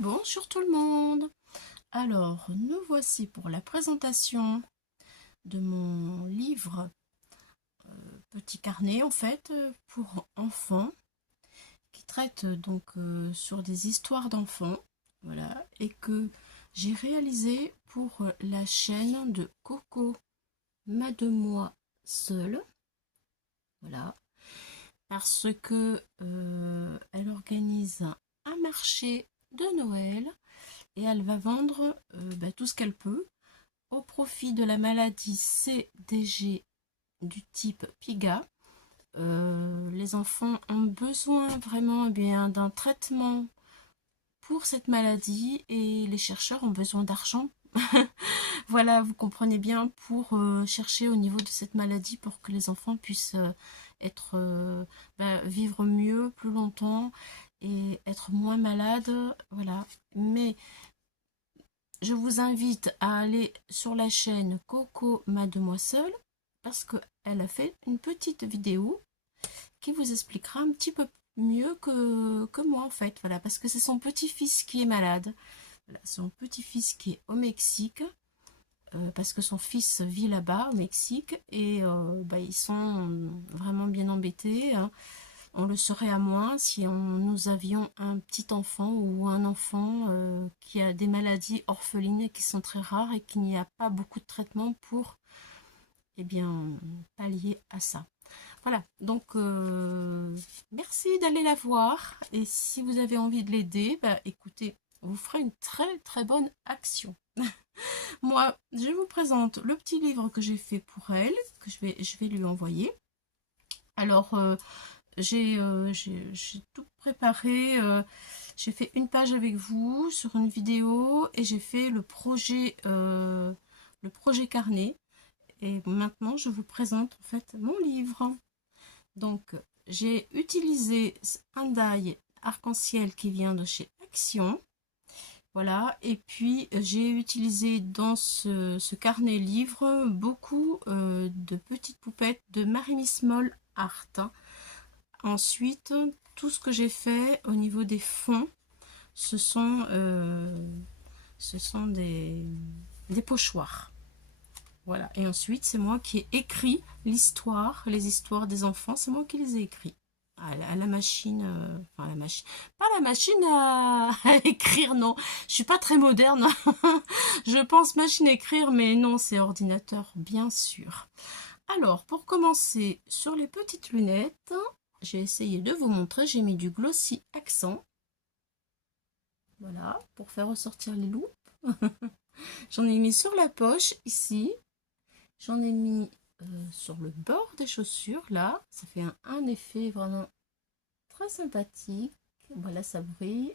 Bonjour tout le monde. Alors, nous voici pour la présentation de mon livre Petit carnet en fait pour enfants qui traite donc sur des histoires d'enfants, voilà, et que j'ai réalisé pour la chaîne de Coco Mademoiselle, voilà, parce que elle organise un marché de Noël et elle va vendre tout ce qu'elle peut au profit de la maladie CDG du type PIGA. Les enfants ont besoin vraiment d'un traitement pour cette maladie et les chercheurs ont besoin d'argent. Voilà, vous comprenez bien, pour chercher au niveau de cette maladie pour que les enfants puissent être, vivre mieux, plus longtemps et être moins malades. Voilà. Mais je vous invite à aller sur la chaîne Coco Mademoiselle parce qu'elle a fait une petite vidéo qui vous expliquera un petit peu mieux que moi en fait. Voilà, parce que c'est son petit-fils qui est malade. Voilà, son petit-fils qui est au Mexique. Parce que son fils vit là-bas au Mexique et ils sont vraiment bien embêtés, hein. On le serait à moins si nous avions un petit enfant ou un enfant qui a des maladies orphelines et qui sont très rares et qu'il n'y a pas beaucoup de traitements pour pallier à ça. Voilà, donc merci d'aller la voir et si vous avez envie de l'aider, écoutez, vous ferez une très très bonne action. Moi, je vous présente le petit livre que j'ai fait pour elle, que je vais lui envoyer. Alors, j'ai tout préparé. J'ai fait une page avec vous sur une vidéo et j'ai fait le projet carnet. Et maintenant, je vous présente en fait mon livre. Donc, j'ai utilisé un die arc-en-ciel qui vient de chez Action. Voilà, et puis j'ai utilisé dans ce carnet livre beaucoup de petites poupettes de Marie-Miss Moll Art. Ensuite, tout ce que j'ai fait au niveau des fonds, ce sont des pochoirs. Voilà, et ensuite c'est moi qui ai écrit l'histoire, les histoires des enfants, c'est moi qui les ai écrits. À la machine, enfin la machine, pas la machine à écrire, non, je suis pas très moderne, je pense machine à écrire, mais non, c'est ordinateur, bien sûr. Alors, pour commencer, sur les petites lunettes, j'ai essayé de vous montrer, j'ai mis du glossy accent, voilà, pour faire ressortir les loupes. J'en ai mis sur la poche, ici, j'en ai mis sur le bord des chaussures, là, ça fait un effet vraiment très sympathique. Voilà, ça brille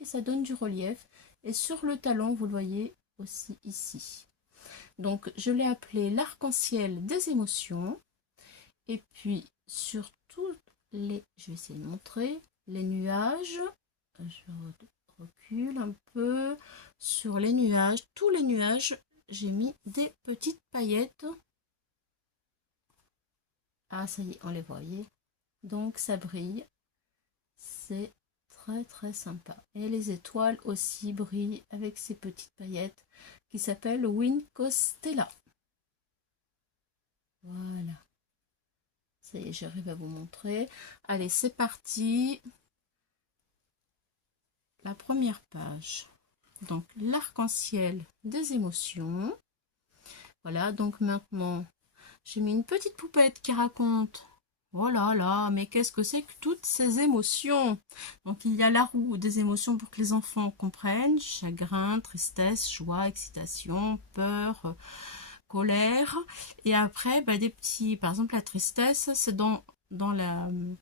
et ça donne du relief. Et sur le talon, vous le voyez aussi ici. Donc, je l'ai appelé l'arc-en-ciel des émotions. Et puis, sur toutes les... Je vais essayer de montrer les nuages. Je recule un peu. Sur les nuages, tous les nuages, j'ai mis des petites paillettes. Ah, ça y est, on les voyait. Donc, ça brille. C'est très très sympa. Et les étoiles aussi brillent avec ces petites paillettes qui s'appellent Winkostella. Voilà. Ça y est, j'arrive à vous montrer. Allez, c'est parti. La première page. Donc, l'arc-en-ciel des émotions. Voilà, donc maintenant, j'ai mis une petite poupette qui raconte. Oh là là, mais qu'est-ce que c'est que toutes ces émotions? Donc il y a la roue des émotions pour que les enfants comprennent. Chagrin, tristesse, joie, excitation, peur, colère. Et après, des petits... Par exemple, la tristesse, c'est dans le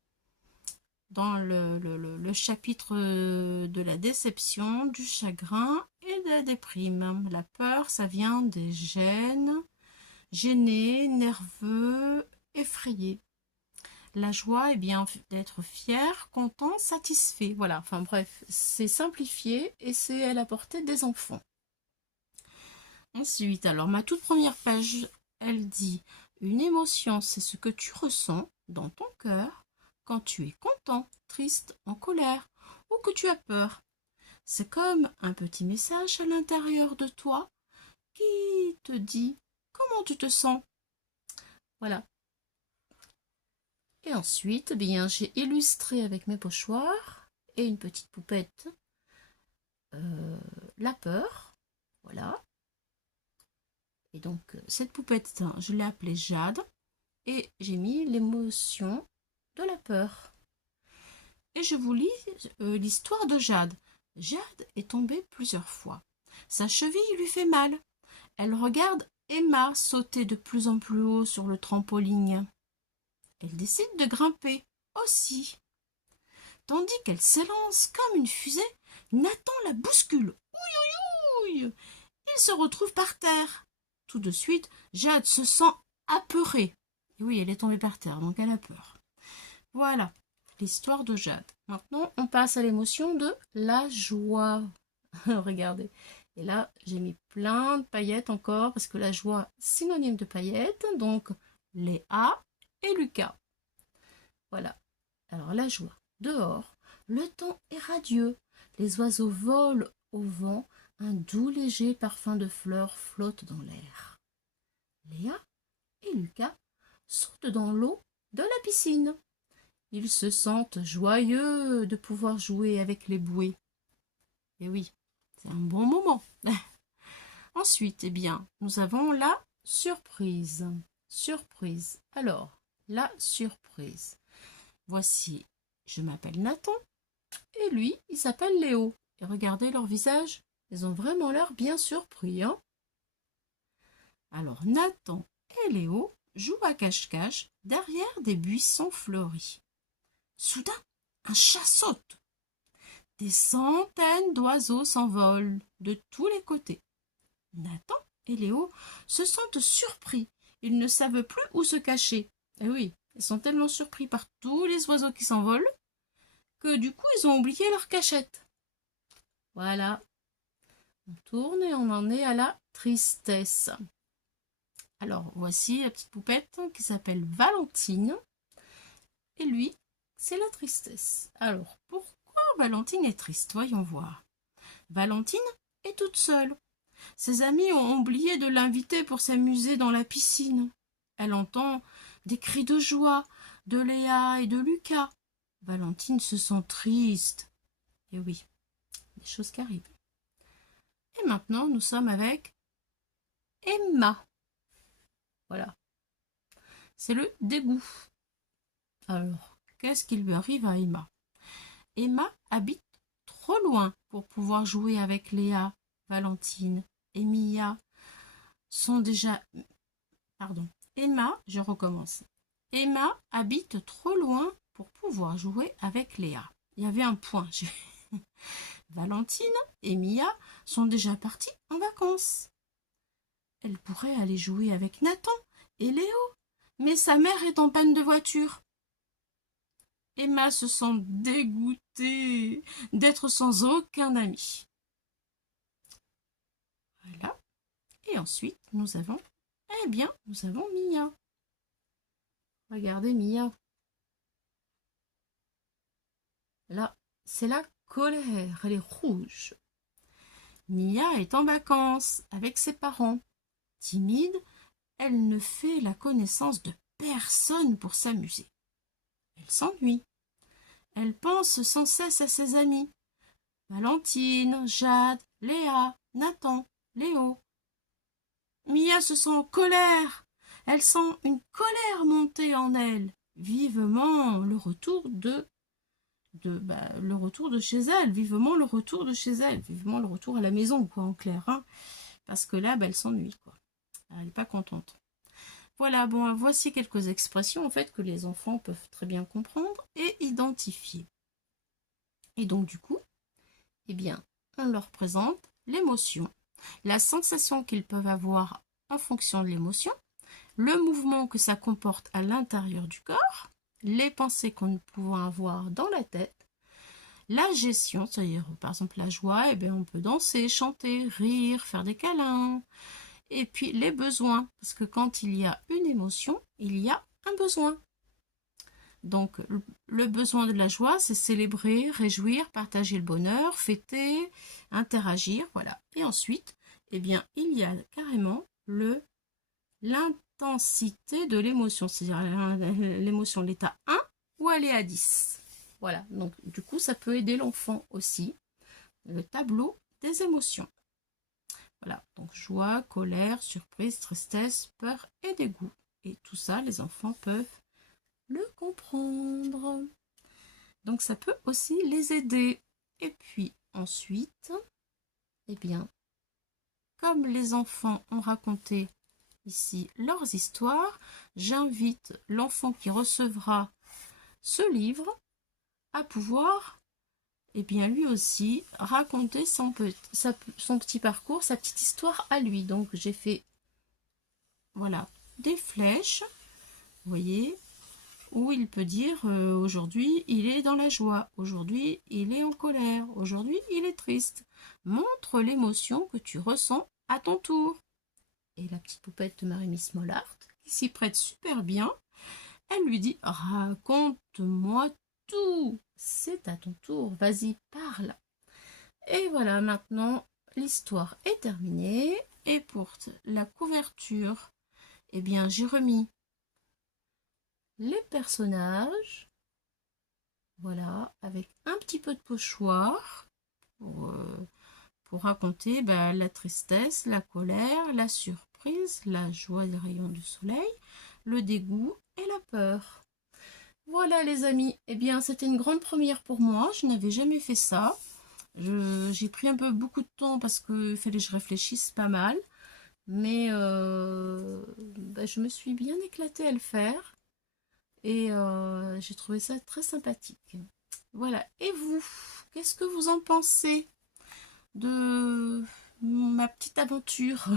chapitre de la déception, du chagrin et de la déprime. La peur, ça vient des gènes, gênés, nerveux, effrayés. La joie est bien d'être fier, content, satisfait. Voilà, enfin bref, c'est simplifié et c'est à la portée des enfants. Ensuite, alors ma toute première page, elle dit: une émotion, c'est ce que tu ressens dans ton cœur quand tu es content, triste, en colère ou que tu as peur. C'est comme un petit message à l'intérieur de toi qui te dit comment tu te sens. Voilà. Et ensuite, eh bien, j'ai illustré avec mes pochoirs et une petite poupette la peur. Voilà. Et donc, cette poupette, je l'ai appelée Jade et j'ai mis l'émotion de la peur. Et je vous lis l'histoire de Jade. Jade est tombée plusieurs fois. Sa cheville lui fait mal. Elle regarde Emma sauter de plus en plus haut sur le trampoline. Elle décide de grimper aussi. Tandis qu'elle s'élance comme une fusée, Nathan la bouscule. Ouïe, ouïe, ouïe. Il se retrouve par terre. Tout de suite, Jade se sent apeurée. Et oui, elle est tombée par terre, donc elle a peur. Voilà l'histoire de Jade. Maintenant, on passe à l'émotion de la joie. Regardez. Et là, j'ai mis plein de paillettes encore, parce que la joie, synonyme de paillettes. Donc, Léa et Lucas. Voilà. Alors, la joie. Dehors, le temps est radieux. Les oiseaux volent au vent. Un doux léger parfum de fleurs flotte dans l'air. Léa et Lucas sautent dans l'eau de la piscine. Ils se sentent joyeux de pouvoir jouer avec les bouées. Et oui, c'est un bon moment. Ensuite, eh bien, nous avons la surprise. Surprise. Alors, la surprise. Voici, je m'appelle Nathan et lui, il s'appelle Léo. Et regardez leur visage, ils ont vraiment l'air bien surpris, hein? Alors, Nathan et Léo jouent à cache-cache derrière des buissons fleuris. Soudain, un chat saute. Des centaines d'oiseaux s'envolent de tous les côtés. Nathan et Léo se sentent surpris. Ils ne savent plus où se cacher. Et oui, ils sont tellement surpris par tous les oiseaux qui s'envolent que du coup, ils ont oublié leur cachette. Voilà. On tourne et on en est à la tristesse. Alors, voici la petite poupette qui s'appelle Valentine. Et lui, c'est la tristesse. Alors, pourquoi Valentine est triste? Voyons voir. Valentine est toute seule. Ses amis ont oublié de l'inviter pour s'amuser dans la piscine. Elle entend des cris de joie de Léa et de Lucas. Valentine se sent triste. Et oui, des choses qui arrivent. Et maintenant, nous sommes avec Emma. Voilà. C'est le dégoût. Alors, qu'est-ce qui lui arrive à Emma? Emma habite trop loin pour pouvoir jouer avec Léa, Valentine et Mia. Sont déjà... Pardon. Emma, je recommence. Emma habite trop loin pour pouvoir jouer avec Léa. Il y avait un point. Valentine et Mia sont déjà parties en vacances. Elle pourrait aller jouer avec Nathan et Léo, mais sa mère est en panne de voiture. Emma se sent dégoûtée d'être sans aucun ami. Voilà. Et ensuite, nous avons Mia. Regardez Mia. Là, c'est la colère, elle est rouge. Mia est en vacances avec ses parents. Timide, elle ne fait la connaissance de personne pour s'amuser. Elle s'ennuie. Elle pense sans cesse à ses amis. Valentine, Jade, Léa, Nathan, Léo. Mia se sent en colère. Elle sent une colère monter en elle. Vivement le retour de chez elle, vivement le retour de chez elle, vivement le retour à la maison, quoi, en clair, hein, parce que là, elle s'ennuie, quoi. Elle n'est pas contente. Voilà, bon, voici quelques expressions, en fait, que les enfants peuvent très bien comprendre et identifier. Et donc, du coup, eh bien, on leur présente l'émotion, la sensation qu'ils peuvent avoir en fonction de l'émotion, le mouvement que ça comporte à l'intérieur du corps, les pensées qu'on peut avoir dans la tête, la gestion, c'est-à-dire par exemple la joie, eh bien, on peut danser, chanter, rire, faire des câlins, et puis les besoins, parce que quand il y a une émotion, il y a un besoin. Donc, le besoin de la joie, c'est célébrer, réjouir, partager le bonheur, fêter, interagir, voilà. Et ensuite, eh bien, il y a carrément l'intensité de l'émotion, c'est-à-dire l'émotion, l'état 1 ou aller à 10. Voilà, donc du coup, ça peut aider l'enfant aussi. Le tableau des émotions. Voilà, donc joie, colère, surprise, tristesse, peur et dégoût. Et tout ça, les enfants peuvent le comprendre. Donc ça peut aussi les aider. Et puis ensuite, eh bien, comme les enfants ont raconté ici leurs histoires, j'invite l'enfant qui recevra ce livre à pouvoir, eh bien, lui aussi raconter son petit parcours, sa petite histoire à lui. Donc j'ai fait, voilà, des flèches, vous voyez, où il peut dire aujourd'hui il est dans la joie, aujourd'hui il est en colère, aujourd'hui il est triste. Montre l'émotion que tu ressens à ton tour. Et la petite poupette de Marie-Miss Mollart, qui s'y prête super bien, elle lui dit raconte-moi tout, c'est à ton tour, vas-y parle. Et voilà, maintenant l'histoire est terminée. Et pour la couverture, eh bien j'ai remis les personnages, voilà, avec un petit peu de pochoir pour raconter la tristesse, la colère, la surprise, la joie des rayons du soleil, le dégoût et la peur. Voilà les amis, eh bien c'était une grande première pour moi, je n'avais jamais fait ça. J'ai pris un peu beaucoup de temps parce qu'il fallait que je réfléchisse pas mal, mais je me suis bien éclatée à le faire. Et j'ai trouvé ça très sympathique. Voilà. Et vous, qu'est-ce que vous en pensez de ma petite aventure?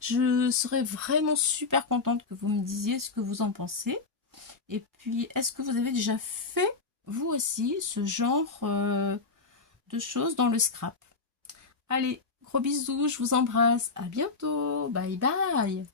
Je serais vraiment super contente que vous me disiez ce que vous en pensez. Et puis, est-ce que vous avez déjà fait, vous aussi, ce genre de choses dans le scrap? Allez, gros bisous, je vous embrasse. À bientôt. Bye bye.